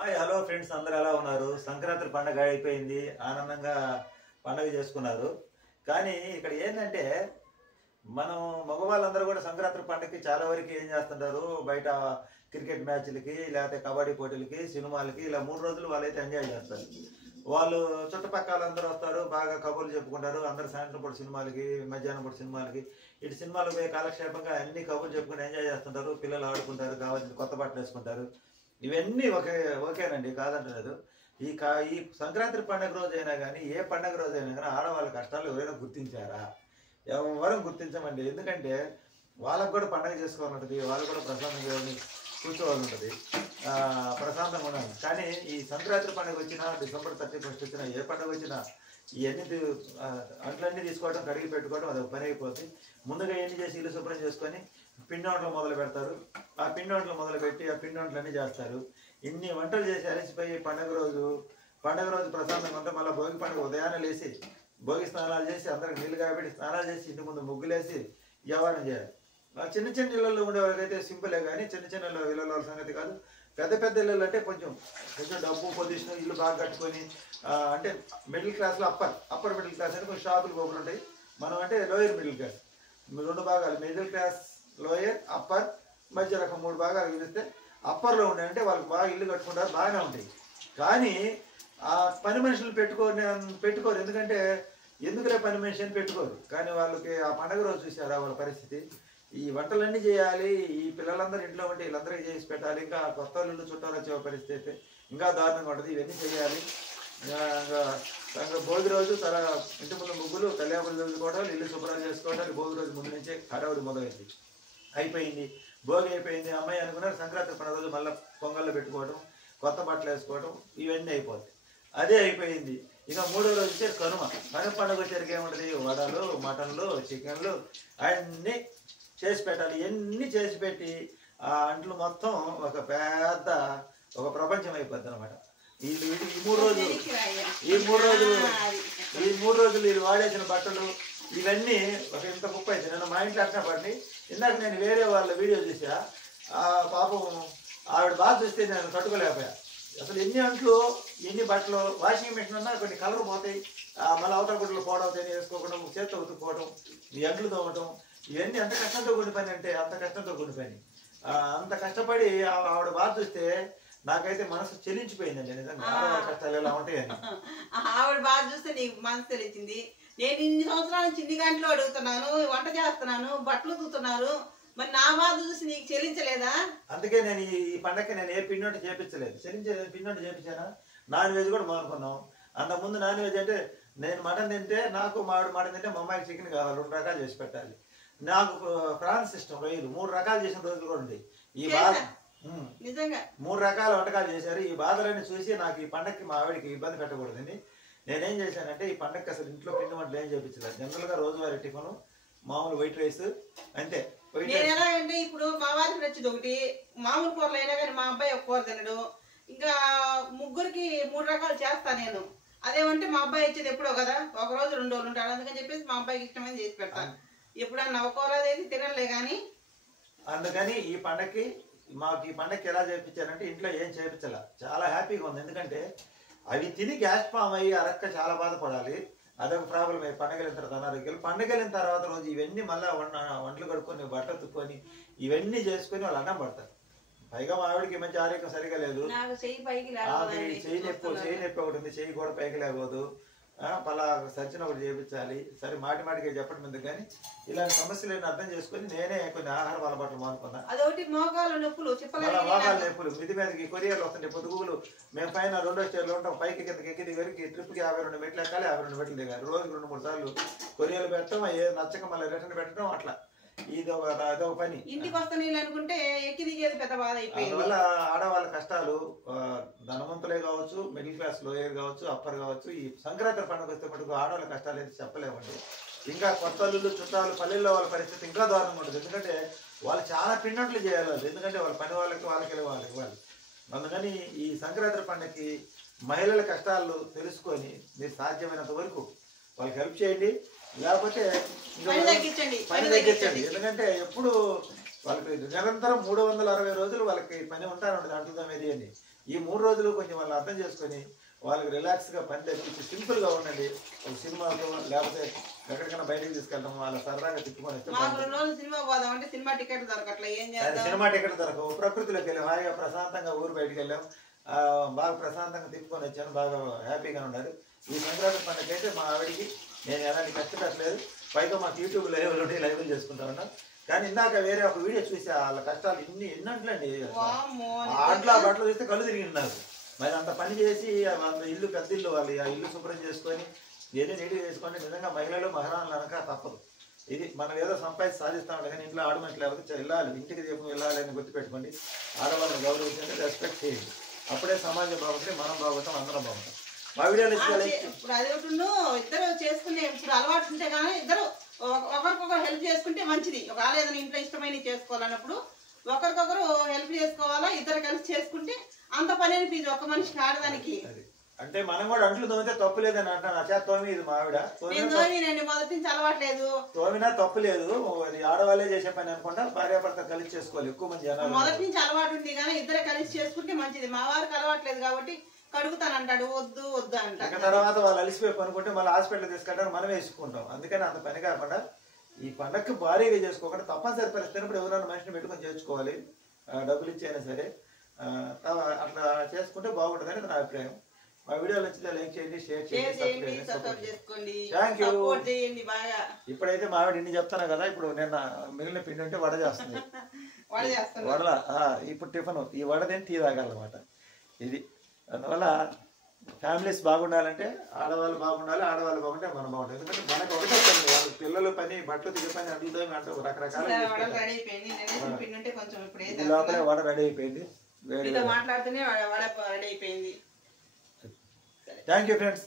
Hi hello friends, అందరూ ఎలా ఉన్నారు? సంక్రాంతి పండగ అయిపోయింది, ఆనందంగా పండగ చేసుకున్నారు. కానీ ఇక్కడ ఏంటంటే మనం మగవాళ్ళందరూ కూడా సంక్రాంతి పండగకి చాలా వరకు ఏం చేస్తుంటారు, బయట క్రికెట్ మ్యాచ్లకి లేకపోతే కబడ్డీ పోటీలకి సినిమాలకి ఇలా 3 రోజులు వాళ్ళైతే ఎంజాయ్ చేస్తారు. వాళ్ళు చుట్టుపక్కల అందరూ వస్తారు, బాగా కబుర్లు చెప్పుకుంటారు. అందరూ సాయంత్రం పూట సినిమాలకి, మధ్యాహ్నం పూట సినిమాలకి, ఇటు సినిమాలకు పోయి కాలక్షేపంగా అన్ని కబుర్లు చెప్పుకుని ఎంజాయ్ చేస్తుంటారు. పిల్లలు ఆడుకుంటారు, కావాల్సిన కొత్త బట్టలు వేసుకుంటారు. ఇవన్నీ ఓకేనండి, కాదంటలేదు. ఈ సంక్రాంతి పండుగ రోజైనా కానీ ఏ పండుగ రోజైనా కానీ ఆడవాళ్ళ కష్టాలు ఎవరైనా గుర్తించారా? ఎవరు గుర్తించమండి. ఎందుకంటే వాళ్ళకు కూడా పండగ చేసుకోవాలి ఉంటుంది, వాళ్ళు కూడా ప్రశాంతంగా కూర్చోవాలి ఉంటుంది, ప్రశాంతంగా ఉండాలి. కానీ ఈ సంక్రాంతి పండుగ వచ్చినా, డిసెంబర్ 31 వచ్చినా, ఏ పండుగ వచ్చినా ఇవన్నీ అంట్లన్నీ తీసుకోవడం, కడిగి పెట్టుకోవడం అది పని అయిపోతుంది. ముందుగా ఎన్ని చేసి ఇల్లు శుభ్రం చేసుకొని పిండి వంటలు మొదలు పెడతారు. ఆ పిండి వంటలు మొదలుపెట్టి ఆ పిండి వంటలన్నీ చేస్తారు. ఇన్ని వంటలు చేసి అలసిపోయి పండుగ రోజు ప్రశాంతంగా ఉంటే మళ్ళీ భోగి పండుగ ఉదయాన్నే లేచి భోగి స్నానాలు చేసి అందరికి నీళ్ళు కాబట్టి స్నానాలు చేసి ఇంటి ముందు ముగ్గులేసి వ్యవహారం చేయాలి. చిన్న చిన్న ఇళ్ళల్లో ఉండే వాళ్ళకైతే సింపులే, కానీ చిన్న చిన్న ఇళ్ళ సంగతి కాదు. పెద్ద పెద్ద ఇళ్ళు అంటే కొంచెం డబ్బు పొజిషన్, ఇల్లు బాగా కట్టుకొని, అంటే మిడిల్ క్లాస్లో అప్పర్ మిడిల్ క్లాస్ అంటే కొంచెం షాపులు గోపులు ఉంటాయి. మనం అంటే లోయర్ మిడిల్ క్లాస్, 2 భాగాలు, మిడిల్ క్లాస్, లోయర్, అప్పర్, మధ్య రకం 3 భాగాలు విధిస్తే అప్పర్లో ఉండే అంటే వాళ్ళకి బాగా ఇల్లు కట్టుకుంటారు, బాగానే ఉంటాయి. కానీ ఆ పని మనుషులు పెట్టుకోరు. ఎందుకులే పని మనిషి అని పెట్టుకోరు. కానీ వాళ్ళకి ఆ పండుగ రోజు చూసారా వాళ్ళ పరిస్థితి? ఈ వంటలన్నీ చేయాలి, ఈ పిల్లలందరూ ఇంట్లో ఉంటే వీళ్ళందరికీ చేసి పెట్టాలి, ఇంకా కొత్త ఇల్లు చుట్టాలు వచ్చే పరిస్థితి ఇంకా దారుణంగా ఉంటుంది. ఇవన్నీ చేయాలి. భోగి రోజు ఇంటి ముందు ముగ్గులు, కళ్యాణం చదువుకోవడం, ఇల్లు శుభ్రం చేసుకోవడం, భోగి రోజు ముందు నుంచే హడావుడి మొదలైంది. అయిపోయింది, భోగి అయిపోయింది. అమ్మాయి అనుకున్నారు సంక్రాంతి పండుగ రోజు మళ్ళీ పొంగల్లో పెట్టుకోవడం, కొత్త బట్టలు వేసుకోవడం, ఇవన్నీ అయిపోతాయి. అదే అయిపోయింది. ఇక 3వ రోజు వచ్చే కనుమ పండుగ వచ్చేసరికి ఏముంటుంది? వడలు, మటన్లు, చికెన్లు అన్నీ చేసి పెట్టాలి. ఇవన్నీ చేసి పెట్టి ఆ అంట్లు మొత్తం ఒక ప్రపంచం అయిపోద్ది అనమాట. ఈ 3 రోజులు వీళ్ళు వాడేసిన బట్టలు ఇవన్నీ ఒక ఇంత ముప్పై అయితే నేను మా ఇంట్లో అట్లా పడి ఇందాక నేను వేరే వాళ్ళ వీడియో చూసా. పాపం ఆవిడ బాధ చూస్తే నేను తట్టుకోలేకపోయా. అసలు ఎన్ని అంట్లు, ఎన్ని బట్టలు, వాషింగ్ మిషన్ ఉన్నా కొన్ని కలర్ పోతాయి, మళ్ళీ అవతల గుడ్లు పోవడం, వేసుకోవడం, చేత్తో ఉతుక్కోవడం, ఈ అంట్లు తోమటం, ఇవన్నీ ఎంత కష్టంతో కూడిన పని అంటే అంత కష్టంతో కూడిన పని. అంత కష్టపడి ఆవిడ బాధ చూస్తే నాకైతే మనసు చెల్లించిపోయిందండి. నిజంగా ఆడవాళ్ళ కష్టాలు ఎలా ఉంటాయని ఆవిడ బాధ చూస్తే నీకు మనసు తెలిసింది. నేను ఇన్ని సంవత్సరాల నుంచి ఇన్ని గంటలు అడుగుతున్నాను, వంట చేస్తున్నాను, బట్టలు ఉతుకుతున్నాను, మరి నా బాధ చూసి నీకు చెల్లించలేదా? అందుకే నేను ఈ పండగకి నేను ఏ పిండి వంట చేపించలేదు. పిండి వంట చేపించానా? నాన్ వెజ్ కూడా మానుకున్నాం. అంతకుముందు నాన్ వెజ్ అంటే నేను మటన్ తింటే నాకు, మామిడి మటన్ తింటే మా అమ్మాయికి చికెన్ కావాలి, 2 రకాలు చేసి పెట్టాలి. నాకు ఫ్రాన్స్ ఇష్టం, 3 రకాలు చేసిన రోజులు కూడా ఉంది. ఈ బాధ నిజంగా 3 రకాల వంటకాలు చేశారు. ఈ బాధలన్నీ చూసి నాకు ఈ పండగకి మా ఆవిడికి ఇబ్బంది పెట్టకూడదని నేనేం చేశానంటే ఈ పండగకి అసలు ఇంట్లో పిండి వంటలు ఏం చేయించలేదు. జనరల్గా రోజువారీ టిఫను, మామూలు వైట్ రైస్ అంతే. నేను ఎలాగంటే ఇప్పుడు మా వారికి నచ్చింది ఒకటి, మామూలు కూరలు అయినా కానీ మా అబ్బాయి ఒక కూర తినడు. ఇంకా ముగ్గురికి 3 రకాలు చేస్తా నేను. అదేమంటే మా అబ్బాయి వచ్చేది ఎప్పుడో కదా, 1 రోజు 2 రోజులు ఉంటాడు. అందుకని చెప్పేసి మా అబ్బాయికి ఇష్టమైన చేసి పెడతాను. ఎప్పుడన్నా ఒక కూర అనేది తినలే కానీ. అందుకని ఈ పండగకి మాకు ఈ పండగకి ఎలా చేయించారంటే ఇంట్లో ఏం చేయించాల, చాలా హ్యాపీగా ఉంది. ఎందుకంటే అవి తిని గ్యాస్ ఫామ్ అయ్యి అరక్క చాలా బాధపడాలి. అదొక ప్రాబ్లం. పండుగ వెళ్ళిన తర్వాత అనారోగ్యాలు, పండుగ వెళ్ళిన తర్వాత రోజు ఇవన్నీ మళ్ళీ వంటలు కడుక్కొని, బట్టలు తుక్కొని, ఇవన్నీ చేసుకొని వాళ్ళు అన్నం పడతారు. పైగా మా ఆవిడకి మంచి ఆరోగ్యం సరిగా లేదు, చెయ్యి నొప్పి ఒకటి ఉంది, చెయ్యి కూడా పైకి లేకపోదు. పలా సర్జన్ ఒకటి చేయించాలి. సరే మాటికి చెప్పడం ఎందుకు, కానీ ఇలాంటి సమస్యలను అర్థం చేసుకుని నేనే కొన్ని ఆహార అలవాట్లు మానుకున్నా. అదొకటి మోకాలు నొప్పులు, మిది మీదకి కొరియర్లు వస్తుంటాయి, పొద్దుగులు. మేము పైన 2వ స్టేర్లో ఉంటాం, పైకి కిందకి ఎక్కి దిగరికి ట్రిప్కి 52 మెట్లు ఎక్కాలి, 52 మెట్లు దిగాలి. రోజుకి 2-3 సార్లు కొరియర్లు పెట్టడం, నచ్చక మళ్ళీ రిటర్న్ పెట్టడం, అట్లా అదొక పని. ఇంటికి వస్తాను అనుకుంటే ఎక్కి దిగేది పెద్ద బాధ అయిపోయింది. అందువల్ల ఆడవాళ్ళ కష్టాలు, ధనవంతులే కావచ్చు, మిడిల్ క్లాస్, లోయర్ కావచ్చు, అప్పర్ కావచ్చు, ఈ సంక్రాంతి పండుగ వస్తే మటుకు ఆడవాళ్ళ కష్టాలు అయితే చెప్పలేమండి. ఇంకా కొత్త అల్లుళ్ళు, చుట్టాలు, పల్లెల్లో వాళ్ళ పరిస్థితి ఇంకా దారుణంగా ఉంటుంది. ఎందుకంటే వాళ్ళు చాలా పిండంట్లు చేయాలి. ఎందుకంటే వాళ్ళ పని వాళ్ళకి ఇవ్వాలి. అందుకని ఈ సంక్రాంతి పండుగకి మహిళల కష్టాలు తెలుసుకొని మీరు సాధ్యమైనంత వరకు వాళ్ళకి హెల్ప్ చేయండి, లేకపోతే పని తగ్గించండి. ఎందుకంటే ఎప్పుడు వాళ్ళకి నిరంతరం 360 రోజులు వాళ్ళకి పని ఉంటాను అంటుదాం ఇది అని. ఈ 3 రోజులు కొంచెం వాళ్ళు అర్థం చేసుకొని వాళ్ళకి రిలాక్స్గా పని తెప్పించి సింపుల్గా ఉండండి. ఒక సినిమాతో లేకపోతే ఎక్కడికైనా బయటకు తీసుకెళ్ళడం వాళ్ళ సరదాగా తిప్పుకొని వస్తే మాకు 2 రోజులు సినిమా పోదాం అంటే సినిమా టికెట్ దొరకట్లే, ఏం చేద్దాం? సినిమా టికెట్ దొరకవు. ప్రకృతిలోకి వెళ్ళాం, హాయిగా ప్రశాంతంగా ఊరు బయటకు వెళ్ళాం, బాగా ప్రశాంతంగా తిప్పుకొని వచ్చాను, బాగా హ్యాపీగా ఉన్నారు. ఈ సంక్రాంతి పండుగ అయితే మా ఆవిడికి నేను ఎలాంటి కష్టపెట్టలేదు. పైగా మాకు యూట్యూబ్ లైవ్లు చేసుకుంటా ఉన్నాం. కానీ ఇందాక వేరే ఒక వీడియో చూసి వాళ్ళ కష్టాలు ఎన్నంట్లండి. ఆటలు బట్టలు చూస్తే కళ్ళు తిరిగింది నాకు. మరి అంత పని చేసి వాళ్ళ ఇల్లు పెద్ద ఇల్లు, వాళ్ళు ఆ ఇల్లు శుభ్రం చేసుకొని ఎన్ని నీట్గా చేసుకొని నిజంగా మహిళలు మహారాణులు అనక తప్పదు. ఇది మనం ఏదో సంపాదించి సాధిస్తూ ఉంటాం, కానీ ఇంట్లో ఆడమంటే లేకపోతే వెళ్ళాలి, ఇంటికి దీపం వెళ్ళాలి అని గుర్తుపెట్టుకోండి. ఆడవాళ్ళని గౌరవించండి, రెస్పెక్ట్ చేయండి. అప్పుడే సమాజం బాగుంటుంది, మనం బాగుంటాం, అందరం బాగుంటాం. మా వీడియోలు ఇప్పుడు అది ఇద్దరు చేసుకునే ఇప్పుడు అలవాటు ఉంటే కానీ ఇద్దరు ఒకరికొకరు హెల్ప్ చేసుకుంటే మంచిది. ఒకవేళ ఏదైనా ఇంట్లో ఇష్టమైన చేసుకోవాలన్నప్పుడు ఒకరికొకరు హెల్ప్ చేసుకోవాలా, ఇద్దరు కలిసి చేసుకుంటే అంత పని అనిపించదు ఒక మనిషికి ఆడదానికి. అంటే మనం కూడా అంట్లు తోమితే తప్పు లేదని అంటాను. నా చేత తోమి ఇది మా ఆవిడ తోమినండి, మొదటి నుంచి అలవాట్లేదు. తోమినా తప్పు లేదు, అది ఆడవాళ్ళే చేసే పని అనుకుంటా. భార్యాభర్త కలిసి చేసుకోవాలి, ఎక్కువ మంది జనాలు. మొదటి నుంచి అలవాటు ఉంది కానీ ఇద్దరు కలిసి చేసుకుంటే మంచిది. మా వారికి అలవాట్లేదు కాబట్టి కడుగుతానంటాడు, వద్దు వద్దు అంటాడు. తర్వాత వాళ్ళు అలిసిపోయి పనుకుంటే మళ్ళీ హాస్పిటల్ తీసుకెళ్ళడానికి మనం వేసుకుంటాం. అందుకని అంత పని కాకుండా ఈ పండగకి భారీగా చేసుకోకుండా తప్పనిసరి పరిస్థితి ఎవరైనా మనిషిని పెట్టుకొని చేసుకోవాలి, డబ్బులు ఇచ్చైనా సరే. అట్లా చేసుకుంటే బాగుంటుంది అనేది నా అభిప్రాయం. మా వీడియోలు నచ్చితే లైక్ చేయండి, షేర్ చేయండి, సబ్స్క్రైబ్ చేసుకోండి. Thank you. సపోర్ట్ చేయండి బాగా. ఇప్పుడైతే మా ఆవిడ ఇన్ని చెప్తాను కదా, ఇప్పుడు నిన్న మిగిలిన పిండి ఉంటే వడ చేస్తుంది. వడలా ఇప్పుడు టిఫిన్ ఈ వడ తిని టీ తాగాలన్నమాట. ఇది అందువల్ల ఫ్యామిలీస్ బాగుండాలంటే ఆడవాళ్ళు బాగుండాలి, ఆడవాళ్ళు బాగుంటే మనం బాగుంటాం. ఎందుకంటే మనకు ఒకటే పని, వాళ్ళ పిల్లల పని, బట్టలు తిరిగి పని, అందులో అంటూ రకరకాల లోపలే వడ రెడీ అయిపోయింది. మాట్లాడుతూనే వడ రెడీ అయిపోయింది. Thank you friends.